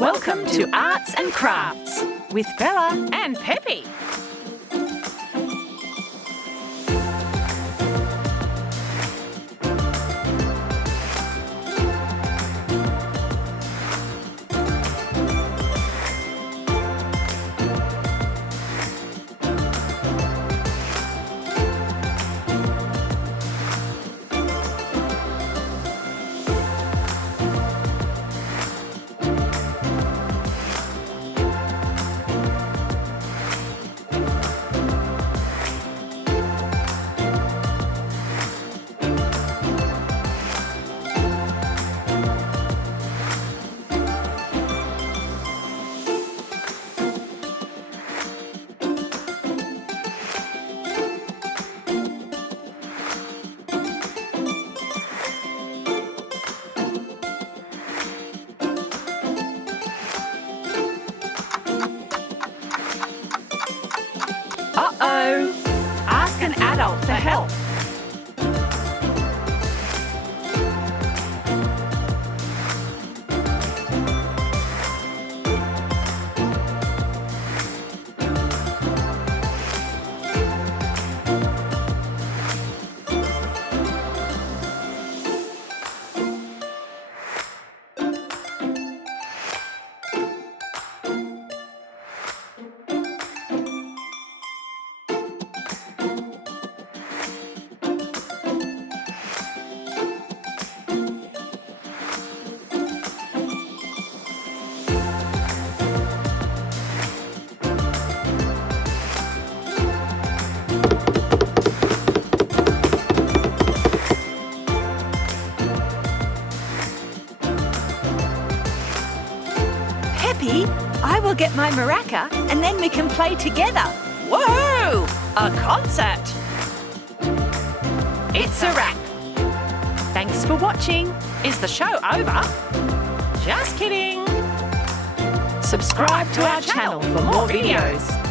Welcome to Arts and Crafts with Bella and Pepe. Uh-oh! Ask an adult for help. Pepe, I will get my maraca and then we can play together. Whoa! A concert! It's a wrap. Thanks for watching. Is the show over? Just kidding. Subscribe to our channel for more videos.